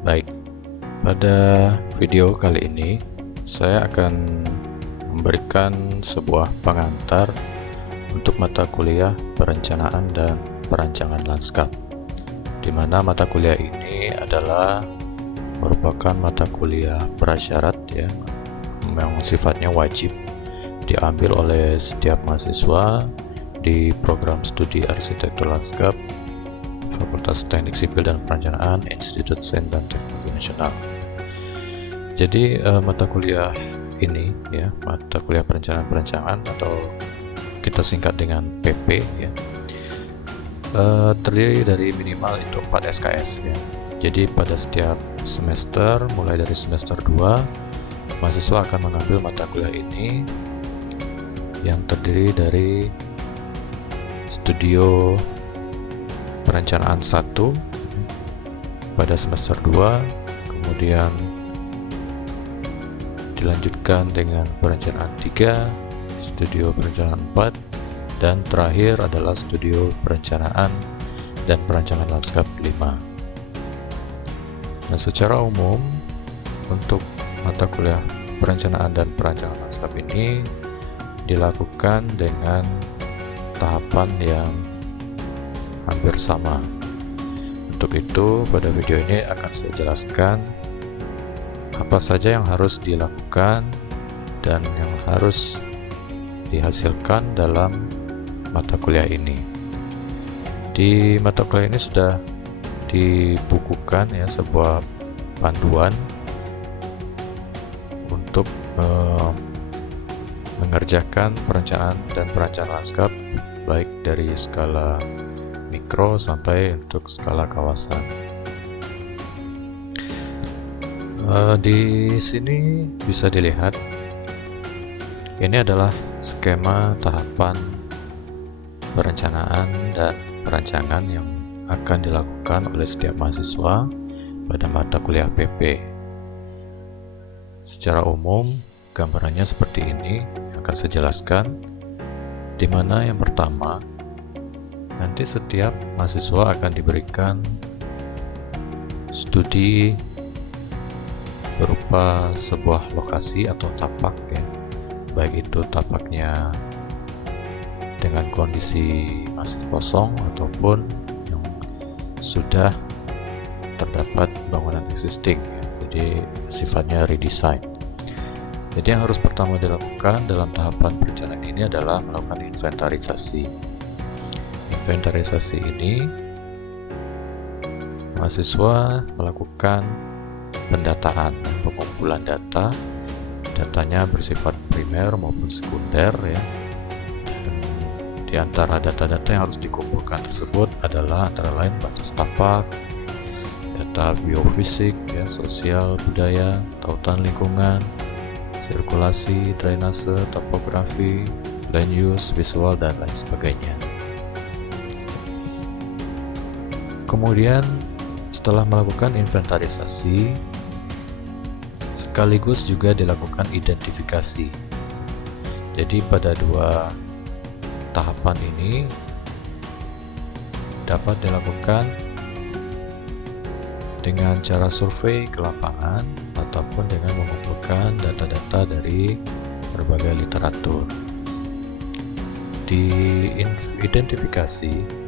Baik, pada video kali ini saya akan memberikan sebuah pengantar untuk mata kuliah perencanaan dan perancangan lanskap, di mana mata kuliah ini adalah merupakan mata kuliah prasyarat yang sifatnya wajib diambil oleh setiap mahasiswa di program studi arsitektur lanskap Fakultas Teknik Sipil dan Perencanaan Institut Sains dan Teknologi Nasional. Jadi mata kuliah ini ya, mata kuliah perencanaan atau kita singkat dengan PP ya, terdiri dari minimal itu 4 SKS ya. Jadi pada setiap semester, mulai dari semester 2, mahasiswa akan mengambil mata kuliah ini yang terdiri dari studio perencanaan 1 pada semester 2, kemudian dilanjutkan dengan perencanaan 3, studio perencanaan 4, dan terakhir adalah studio perencanaan dan perancangan lanskap 5. Nah, secara umum untuk mata kuliah perencanaan dan perancangan lanskap ini dilakukan dengan tahapan yang hampir sama. Untuk itu, pada video ini akan saya jelaskan apa saja yang harus dilakukan dan yang harus dihasilkan dalam mata kuliah ini. Di mata kuliah ini sudah dibukukan ya sebuah panduan untuk mengerjakan perencanaan dan perancangan lanskap baik dari skala mikro sampai untuk skala kawasan. Di sini bisa dilihat ini adalah skema tahapan perencanaan dan perancangan yang akan dilakukan oleh setiap mahasiswa pada mata kuliah PP. Secara umum gambarannya seperti ini yang akan saya jelaskan, di mana yang pertama nanti setiap mahasiswa akan diberikan studi berupa sebuah lokasi atau tapak ya, baik itu tapaknya dengan kondisi masih kosong ataupun yang sudah terdapat bangunan existing ya, jadi sifatnya redesign. Jadi yang harus pertama dilakukan dalam tahapan perencanaan ini adalah melakukan inventarisasi. Inventarisasi ini mahasiswa melakukan pendataan, pengumpulan data. Datanya bersifat primer maupun sekunder ya. Dan di antara data-data yang harus dikumpulkan tersebut adalah antara lain batas tapak, data biofisik ya, sosial, budaya, tautan lingkungan, sirkulasi, drainase, topografi, land use, visual, dan lain sebagainya. Kemudian setelah melakukan inventarisasi, sekaligus juga dilakukan identifikasi. Jadi pada dua tahapan ini dapat dilakukan dengan cara survei ke lapangan ataupun dengan mengumpulkan data-data dari berbagai literatur. Di identifikasi,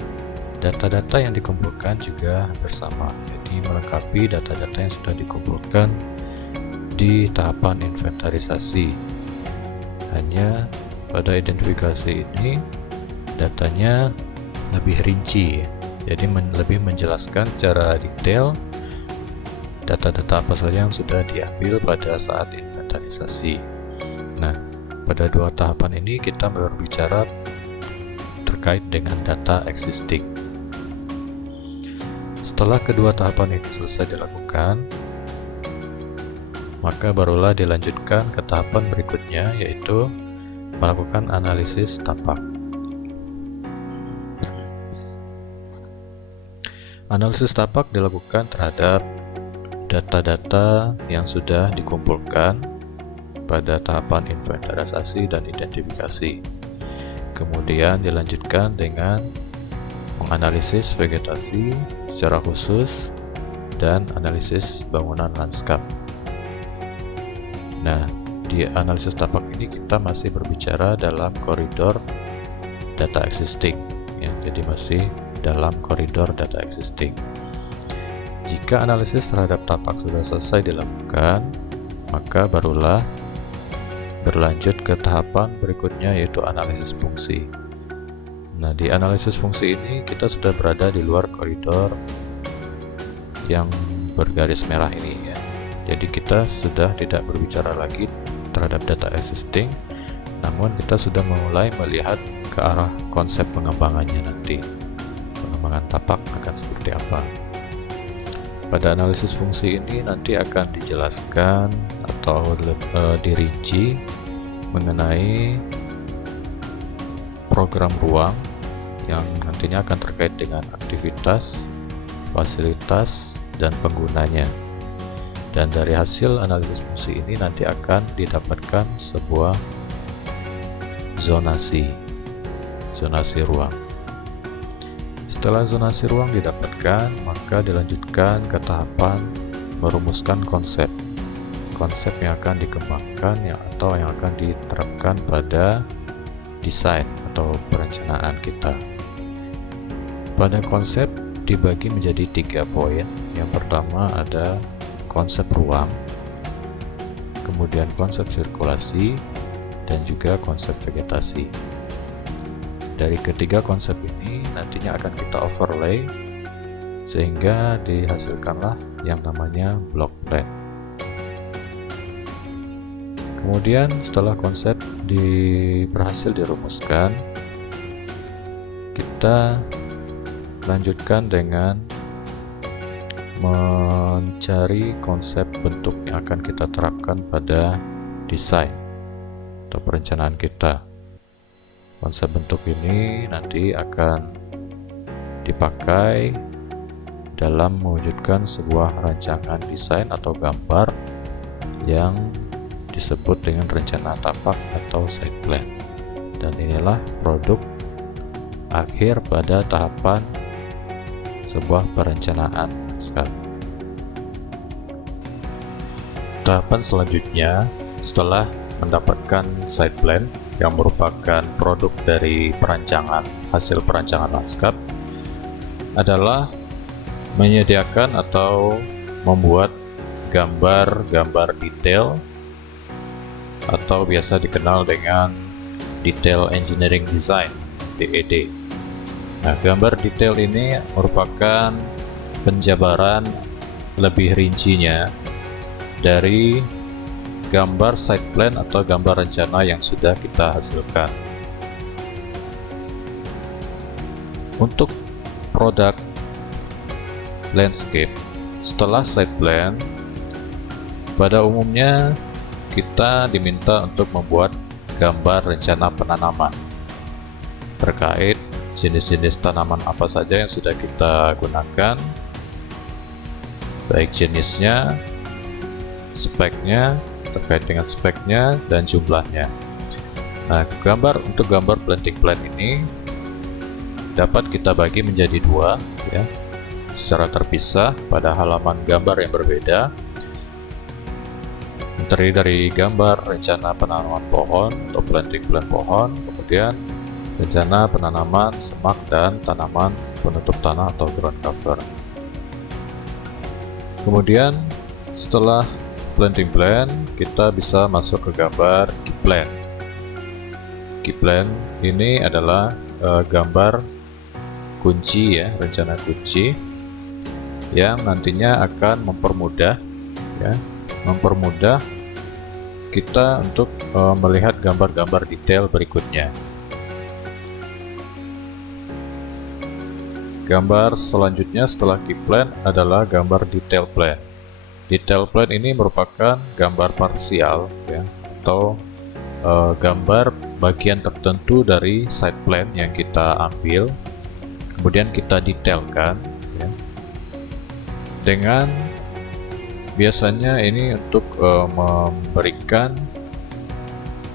data-data yang dikumpulkan juga hampir sama, jadi melengkapi data-data yang sudah dikumpulkan di tahapan inventarisasi. Hanya pada identifikasi ini datanya lebih rinci, jadi lebih menjelaskan secara detail data-data apa saja yang sudah diambil pada saat inventarisasi. Nah, pada dua tahapan ini kita berbicara terkait dengan data existing. Setelah kedua tahapan ini selesai dilakukan, maka barulah dilanjutkan ke tahapan berikutnya, yaitu melakukan analisis tapak. Analisis tapak dilakukan terhadap data-data yang sudah dikumpulkan pada tahapan inventarisasi dan identifikasi. Kemudian dilanjutkan dengan menganalisis vegetasi secara khusus dan analisis bangunan lanskap. Nah, di analisis tapak ini kita masih berbicara dalam koridor data existing ya, jadi masih dalam koridor data existing. Jika analisis terhadap tapak sudah selesai dilakukan, maka barulah berlanjut ke tahapan berikutnya, yaitu analisis fungsi. Nah, di analisis fungsi ini kita sudah berada di luar koridor yang bergaris merah ini ya. Jadi kita sudah tidak berbicara lagi terhadap data existing, namun kita sudah mulai melihat ke arah konsep pengembangannya nanti. Pengembangan tapak akan seperti apa. Pada analisis fungsi ini nanti akan dijelaskan atau dirinci mengenai program ruang yang nantinya akan terkait dengan aktivitas, fasilitas, dan penggunanya. Dan dari hasil analisis fungsi ini nanti akan didapatkan sebuah zonasi ruang. Setelah zonasi ruang didapatkan, maka dilanjutkan ke tahapan merumuskan konsep yang akan dikembangkan atau yang akan diterapkan pada desain atau perencanaan kita. Pada konsep dibagi menjadi 3 poin. Yang pertama ada konsep ruang, kemudian konsep sirkulasi, dan juga konsep vegetasi. Dari ketiga konsep ini nantinya akan kita overlay sehingga dihasilkanlah yang namanya block plan. Kemudian setelah konsep berhasil dirumuskan, kita lanjutkan dengan mencari konsep bentuk yang akan kita terapkan pada desain atau perencanaan kita. Konsep bentuk ini nanti akan dipakai dalam mewujudkan sebuah rancangan desain atau gambar yang disebut dengan rencana tapak atau site plan. Dan inilah produk akhir pada tahapan sebuah perencanaan lanskap. Tahapan selanjutnya setelah mendapatkan site plan yang merupakan produk dari hasil perancangan lanskap adalah menyediakan atau membuat gambar-gambar detail atau biasa dikenal dengan Detail Engineering Design (DED). Nah, gambar detail ini merupakan penjabaran lebih rincinya dari gambar site plan atau gambar rencana yang sudah kita hasilkan. Untuk produk landscape setelah site plan, pada umumnya kita diminta untuk membuat gambar rencana penanaman terkait jenis-jenis tanaman apa saja yang sudah kita gunakan, baik jenisnya, speknya, terkait dengan speknya, dan jumlahnya. Nah, untuk gambar planting plan ini dapat kita bagi menjadi 2 ya, secara terpisah pada halaman gambar yang berbeda, terdiri dari gambar rencana penanaman pohon atau planting plan pohon, kemudian rencana penanaman semak dan tanaman penutup tanah atau ground cover. Kemudian setelah planting plan, kita bisa masuk ke gambar key plan. Key plan ini adalah gambar kunci ya, rencana kunci yang nantinya akan mempermudah kita untuk melihat gambar-gambar detail berikutnya. Gambar selanjutnya setelah key plan adalah gambar detail plan. Detail plan ini merupakan gambar parsial ya, atau gambar bagian tertentu dari site plan yang kita ambil, kemudian kita detailkan ya, dengan biasanya ini untuk memberikan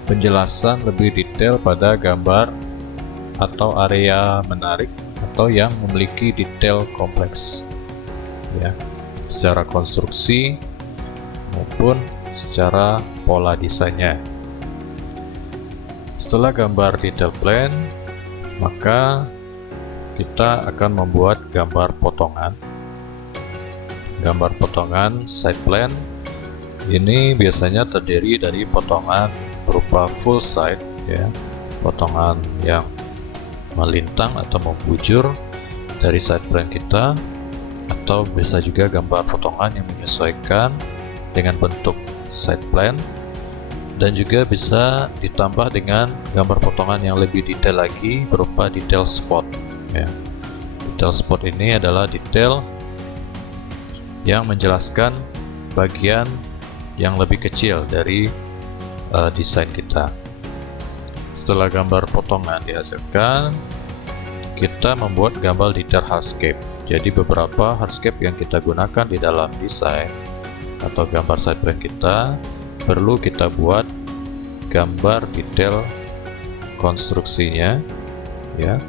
penjelasan lebih detail pada gambar atau area menarik atau yang memiliki detail kompleks ya. secara konstruksi maupun secara pola desainnya. Setelah gambar detail plan, maka kita akan membuat gambar potongan. Gambar potongan side plan ini biasanya terdiri dari potongan berupa full side, ya, potongan yang melintang atau membujur dari side plan kita, atau bisa juga gambar potongan yang menyesuaikan dengan bentuk side plan, dan juga bisa ditambah dengan gambar potongan yang lebih detail lagi berupa detail spot, ya. Detail spot ini adalah detail yang menjelaskan bagian yang lebih kecil dari desain kita. Setelah gambar potongan dihasilkan, kita membuat gambar detail hardscape. Jadi beberapa hardscape yang kita gunakan di dalam desain atau gambar side plan kita perlu kita buat gambar detail konstruksinya, ya,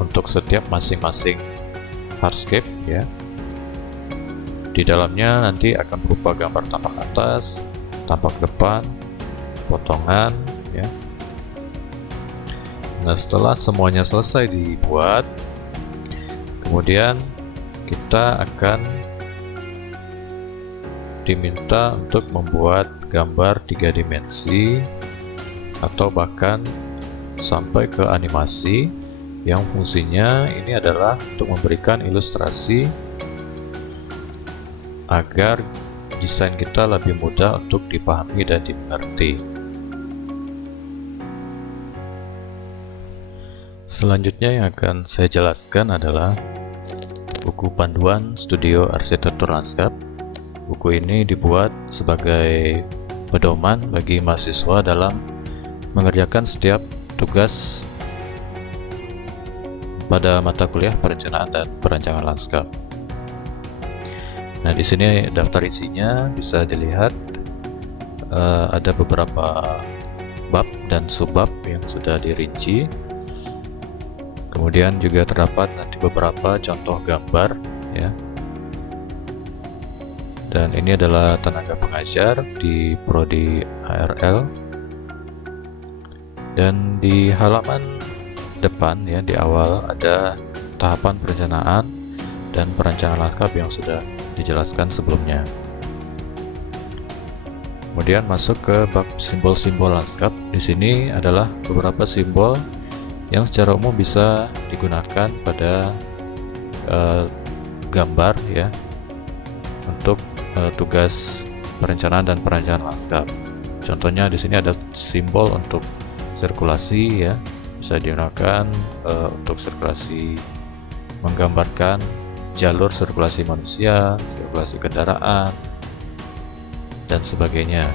untuk setiap masing-masing hardscape, ya. Di dalamnya nanti akan berupa gambar tampak atas, tampak depan, potongan, ya. Nah, setelah semuanya selesai dibuat, kemudian kita akan diminta untuk membuat gambar 3 dimensi atau bahkan sampai ke animasi yang fungsinya ini adalah untuk memberikan ilustrasi agar desain kita lebih mudah untuk dipahami dan dimengerti. Selanjutnya yang akan saya jelaskan adalah buku panduan studio arsitektur lanskap. Buku ini dibuat sebagai pedoman bagi mahasiswa dalam mengerjakan setiap tugas pada mata kuliah perencanaan dan perancangan lanskap. Nah, di sini daftar isinya bisa dilihat, ada beberapa bab dan subbab yang sudah dirinci. Kemudian juga terdapat nanti beberapa contoh gambar, ya. Dan ini adalah tenaga pengajar di prodi ARL. Dan di halaman depan, ya, di awal ada tahapan perencanaan dan perancangan lanskap yang sudah dijelaskan sebelumnya. Kemudian masuk ke bab simbol-simbol lanskap. Di sini adalah beberapa simbol yang secara umum bisa digunakan pada gambar, ya, untuk tugas perencanaan dan perancangan lanskap. Contohnya di sini ada simbol untuk sirkulasi, ya, bisa digunakan untuk sirkulasi, menggambarkan jalur sirkulasi manusia, sirkulasi kendaraan, dan sebagainya.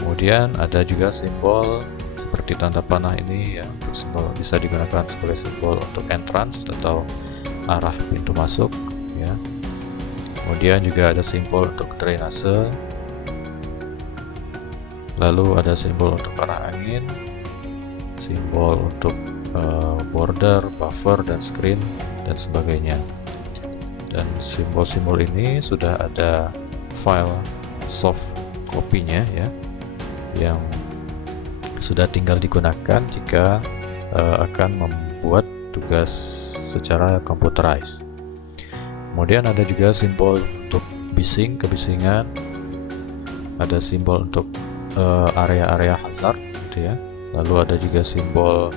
Kemudian ada juga simbol seperti tanda panah ini, ya, untuk simbol bisa digunakan sebagai simbol untuk entrance atau arah pintu masuk, ya. Kemudian juga ada simbol untuk drainase, lalu ada simbol untuk arah angin, simbol untuk border, buffer, dan screen, dan sebagainya. Dan simbol-simbol ini sudah ada file soft copy-nya, ya, yang sudah tinggal digunakan jika akan membuat tugas secara computerized. Kemudian ada juga simbol untuk bising, kebisingan, ada simbol untuk area-area hazard, gitu, ya. Lalu ada juga simbol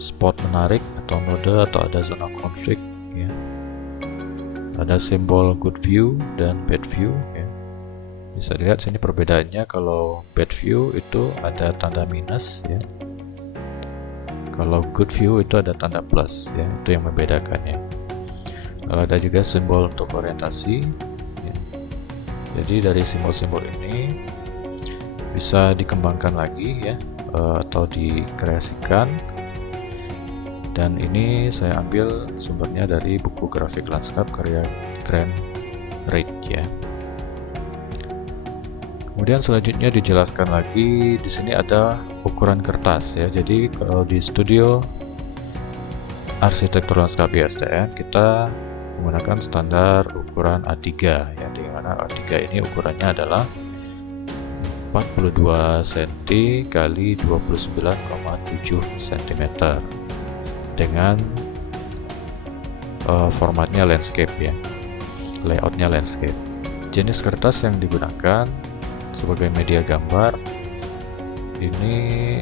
spot menarik atau node atau ada zona konflik, ya. Ada simbol good view dan bad view, ya. Bisa dilihat sini perbedaannya. Kalau bad view itu ada tanda minus, ya. Kalau good view itu ada tanda plus, ya. Itu yang membedakannya. Lalu ada juga simbol untuk orientasi, ya. Jadi dari simbol-simbol ini bisa dikembangkan lagi, ya, atau dikreasikan. Dan ini saya ambil sumbernya dari buku grafik lanskap karya Grant Reid, ya. Kemudian selanjutnya dijelaskan lagi di sini ada ukuran kertas, ya. Jadi kalau di studio arsitektur lanskap ISDN kita menggunakan standar ukuran A3 ya, di mana A3 ini ukurannya adalah 42 cm kali 29,7 cm dengan formatnya landscape ya, layoutnya landscape. Jenis kertas yang digunakan sebagai media gambar ini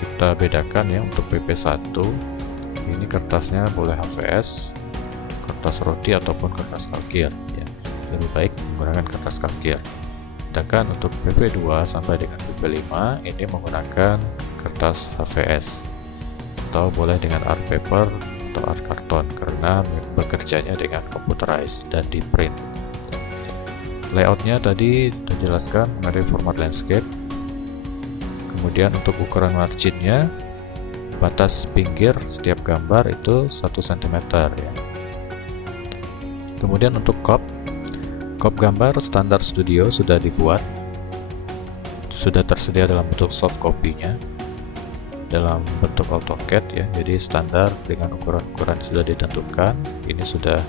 kita bedakan ya. Untuk PP1 ini kertasnya boleh HVS, kertas roti ataupun kertas kalkir ya. Lebih baik menggunakan kertas kalkir. Sedangkan untuk PP2 sampai dengan PP5 ini menggunakan kertas HVS atau boleh dengan art paper atau art karton karena bekerjanya dengan computerized dan di print. Layoutnya tadi terjelaskan mengenai format landscape. Kemudian untuk ukuran marginnya, batas pinggir setiap gambar itu 1 cm ya. Kemudian untuk cop gambar standar studio sudah dibuat, sudah tersedia dalam bentuk soft copy-nya dalam bentuk AutoCAD ya. Jadi standar dengan ukuran-ukuran sudah ditentukan. Ini sudah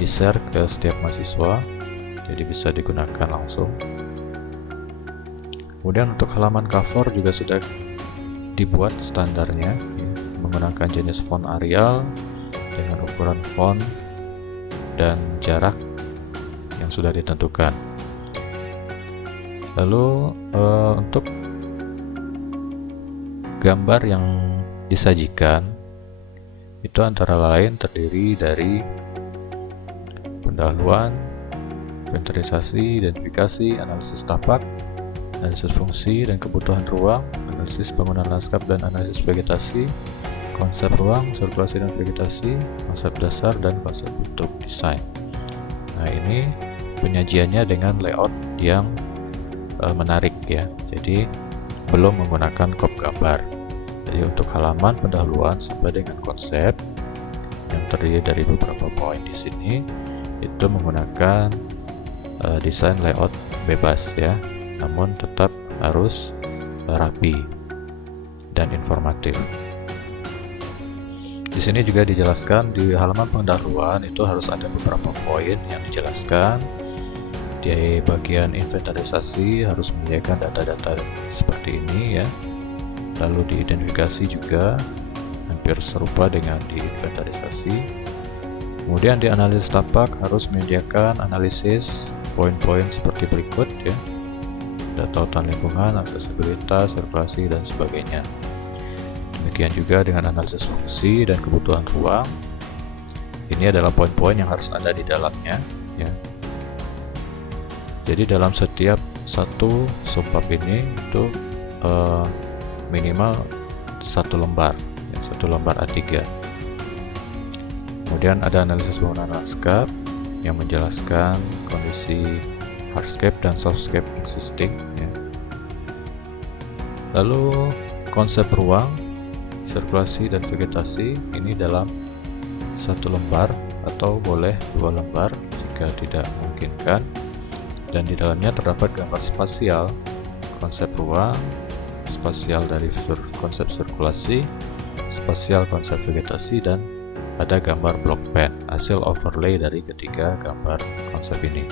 di-share ke setiap mahasiswa, jadi bisa digunakan langsung. Kemudian untuk halaman cover juga sudah dibuat standarnya ya, menggunakan jenis font Arial dengan ukuran font dan jarak yang sudah ditentukan. Lalu untuk gambar yang disajikan itu antara lain terdiri dari pendahuluan, inventarisasi, identifikasi, analisis tapak, analisis fungsi dan kebutuhan ruang, analisis bangunan lanskap dan analisis vegetasi, konsep ruang, sirkulasi dan vegetasi, konsep dasar dan konsep bentuk desain. Nah, ini penyajiannya dengan layout yang menarik ya. Jadi belum menggunakan cop gambar. Jadi untuk halaman pendahuluan sampai dengan konsep yang terdiri dari beberapa poin di sini itu menggunakan desain layout bebas ya, namun tetap harus rapi dan informatif. Di sini juga dijelaskan di halaman pendahuluan itu harus ada beberapa poin yang dijelaskan. Di bagian inventarisasi harus menyediakan data-data seperti ini ya. Lalu di identifikasi juga hampir serupa dengan di inventarisasi. Kemudian di analisis tapak harus menyediakan analisis poin-poin seperti berikut ya. Data hutan lingkungan, aksesibilitas, sirkulasi dan sebagainya. Demikian juga dengan analisis fungsi dan kebutuhan ruang. Ini adalah poin-poin yang harus ada di dalamnya ya. Jadi dalam setiap satu subbab ini itu minimal satu lembar ya, satu lembar A3. Kemudian ada analisis bangunan lanskap yang menjelaskan kondisi hardscape dan softscape existing ya. Lalu konsep ruang, sirkulasi dan vegetasi ini dalam satu lembar atau boleh 2 lembar jika tidak memungkinkan. Dan di dalamnya terdapat gambar spasial, konsep ruang, spasial dari konsep sirkulasi, spasial konsep vegetasi, dan ada gambar block pen, hasil overlay dari ketiga gambar konsep ini.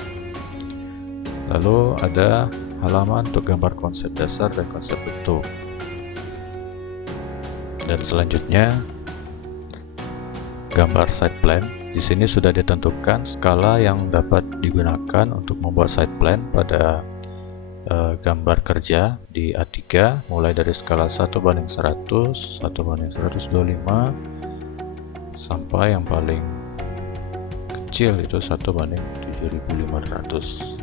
Lalu ada halaman untuk gambar konsep dasar dan konsep bentuk. Dan selanjutnya gambar side plan. Di sini sudah ditentukan skala yang dapat digunakan untuk membuat side plan pada gambar kerja di A3, mulai dari skala 1:100, 1:125, sampai yang paling kecil itu 1:7500.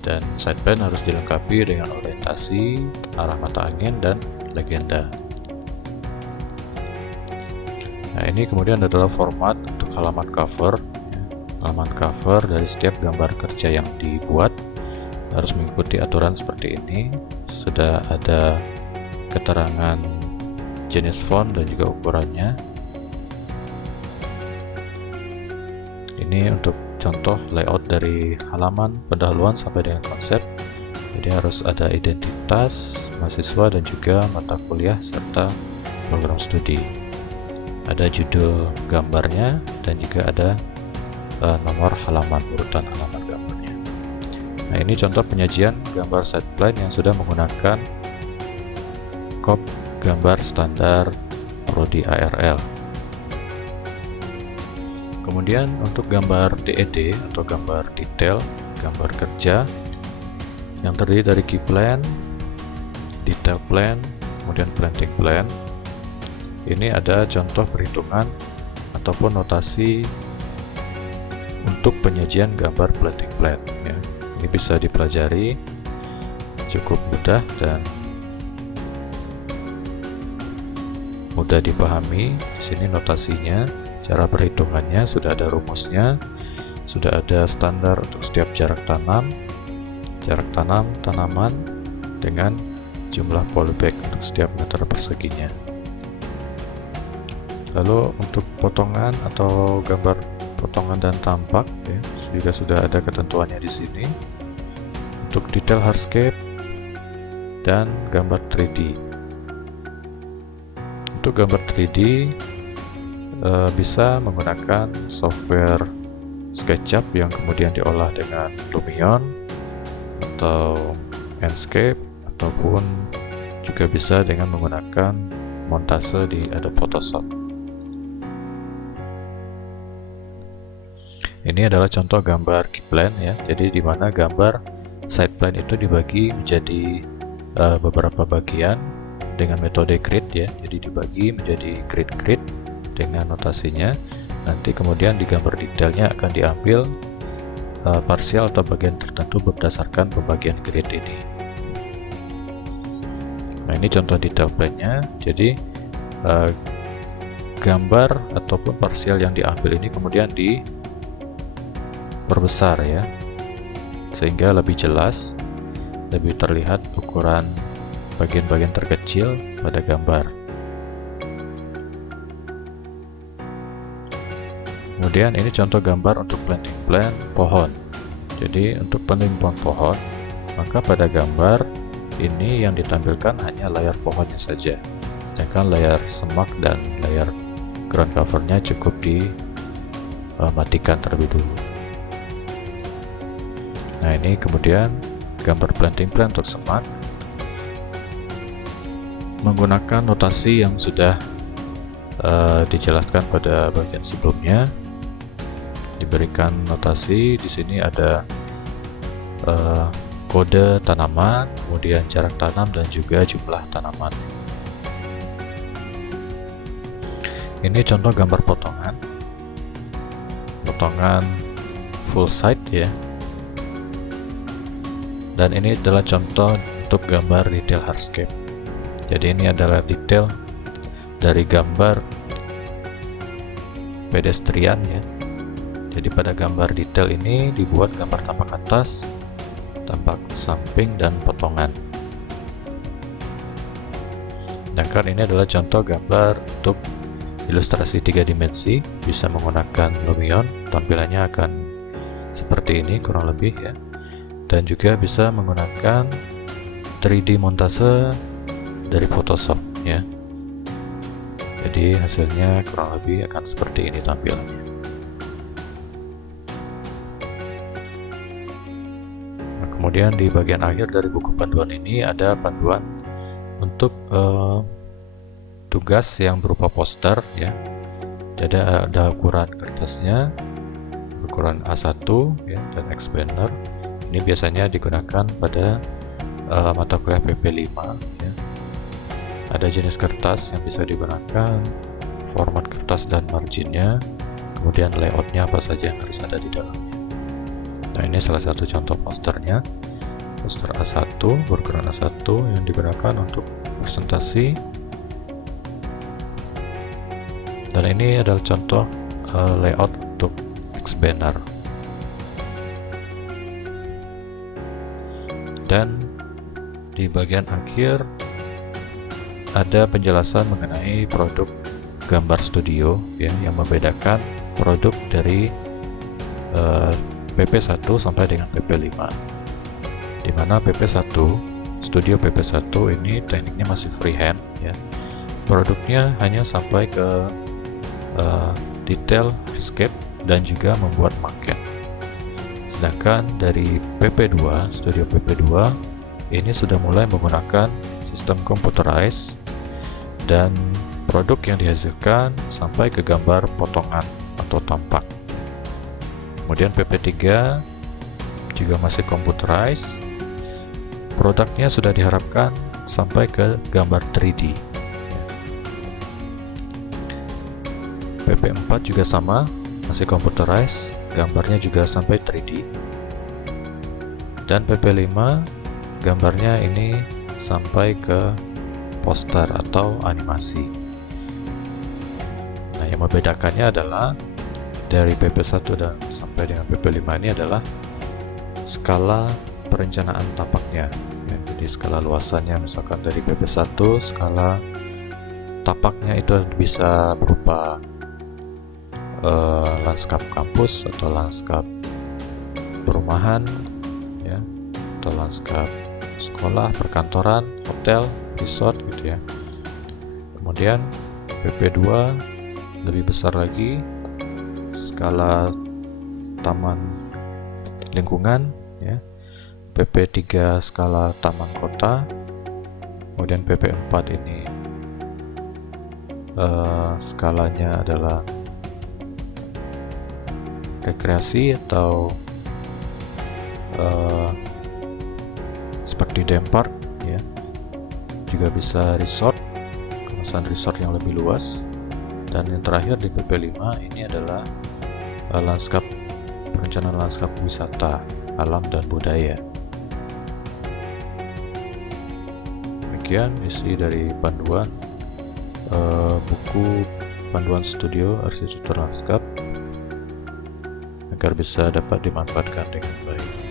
Dan side plan harus dilengkapi dengan orientasi, arah mata angin, dan legenda. Nah, ini kemudian adalah format untuk halaman cover. Halaman cover dari setiap gambar kerja yang dibuat harus mengikuti aturan seperti ini. Sudah ada keterangan jenis font dan juga ukurannya. Ini untuk contoh layout dari halaman pendahuluan sampai dengan konsep. Jadi harus ada identitas mahasiswa dan juga mata kuliah serta program studi. ada judul gambarnya, dan juga ada nomor halaman, urutan halaman gambarnya. Nah, ini contoh penyajian gambar side plan yang sudah menggunakan crop gambar standar Prodi ARL. Kemudian untuk gambar DED atau gambar detail, gambar kerja yang terdiri dari key plan, detail plan, kemudian planting plan. Ini ada contoh perhitungan ataupun notasi untuk penyajian gambar planting plan ya. Ini bisa dipelajari, cukup mudah dan mudah dipahami. Di sini notasinya, cara perhitungannya sudah ada rumusnya, sudah ada standar untuk setiap jarak tanam tanaman dengan jumlah polybag untuk setiap meter perseginya. Lalu untuk potongan atau gambar potongan dan tampak ya, juga sudah ada ketentuannya di sini. Untuk detail hardscape dan gambar 3D. Untuk gambar 3D bisa menggunakan software SketchUp yang kemudian diolah dengan Lumion atau Enscape, ataupun juga bisa dengan menggunakan montase di Adobe Photoshop. Ini adalah contoh gambar key plan ya. Jadi di mana gambar side plan itu dibagi menjadi beberapa bagian dengan metode grid ya. Jadi dibagi menjadi grid-grid dengan notasinya. Nanti kemudian di gambar detailnya akan diambil parsial atau bagian tertentu berdasarkan pembagian grid ini. Nah, ini contoh detail plan-nya. Jadi gambar ataupun parsial yang diambil ini kemudian diperbesar ya, sehingga lebih jelas, lebih terlihat ukuran bagian-bagian terkecil pada gambar. Kemudian ini contoh gambar untuk planting plan pohon. Jadi untuk planting pohon, maka pada gambar ini yang ditampilkan hanya layar pohonnya saja, sedangkan layar semak dan layar ground covernya cukup dimatikan terlebih dulu. Nah, ini kemudian gambar planting plan untuk semak menggunakan notasi yang sudah dijelaskan pada bagian sebelumnya. Diberikan notasi di sini ada kode tanaman, kemudian jarak tanam dan juga jumlah tanaman. Ini contoh gambar potongan full site ya. Dan ini adalah contoh untuk gambar detail hardscape. Jadi ini adalah detail dari gambar pedestrian ya. Jadi pada gambar detail ini dibuat gambar tampak atas, tampak samping, dan potongan. Sedangkan ini adalah contoh gambar untuk ilustrasi 3 dimensi, bisa menggunakan Lumion, tampilannya akan seperti ini kurang lebih ya. Dan juga bisa menggunakan 3D montase dari Photoshop ya. Jadi hasilnya kurang lebih akan seperti ini tampilannya. Kemudian di bagian akhir dari buku panduan ini ada panduan untuk tugas yang berupa poster ya. Jadi ada ukuran kertasnya, ukuran A1 ya, dan expander. Ini biasanya digunakan pada mata kuliah PP5 ya. Ada jenis kertas yang bisa digunakan, format kertas dan marginnya, kemudian layoutnya apa saja yang harus ada di dalamnya. Nah, ini salah satu contoh posternya, poster A1, berukuran A1 yang digunakan untuk presentasi. Dan ini adalah contoh layout untuk X-banner. Dan di bagian akhir ada penjelasan mengenai produk gambar studio ya, yang membedakan produk dari PP1 sampai dengan PP5, di mana PP1 studio PP1 ini tekniknya masih freehand ya. Produknya hanya sampai ke detail landscape dan juga membuat maket. Sedangkan dari PP2, Studio PP2 ini sudah mulai menggunakan sistem computerized dan produk yang dihasilkan sampai ke gambar potongan atau tampak. Kemudian PP3 juga masih computerized, produknya sudah diharapkan sampai ke gambar 3D. PP4 juga sama, masih computerized, gambarnya juga sampai 3D. Dan PP5 gambarnya ini sampai ke poster atau animasi. Nah, yang membedakannya adalah dari PP1 dan sampai dengan PP5 ini adalah skala perencanaan tapaknya. Ya, jadi skala luasannya misalkan dari PP1 skala tapaknya itu bisa berupa lanskap kampus atau lanskap perumahan, ya, atau lanskap sekolah, perkantoran, hotel, resort gitu ya. Kemudian PP2 lebih besar lagi, skala taman lingkungan, ya. PP3 skala taman kota. Kemudian PP4 ini skalanya adalah rekreasi atau seperti theme park, ya. Juga bisa resort, kawasan resort yang lebih luas. Dan yang terakhir di PP5 ini adalah perencanaan lanskap wisata alam dan budaya. Demikian isi dari panduan buku panduan studio arsitektur lanskap agar bisa dapat dimanfaatkan dengan baik.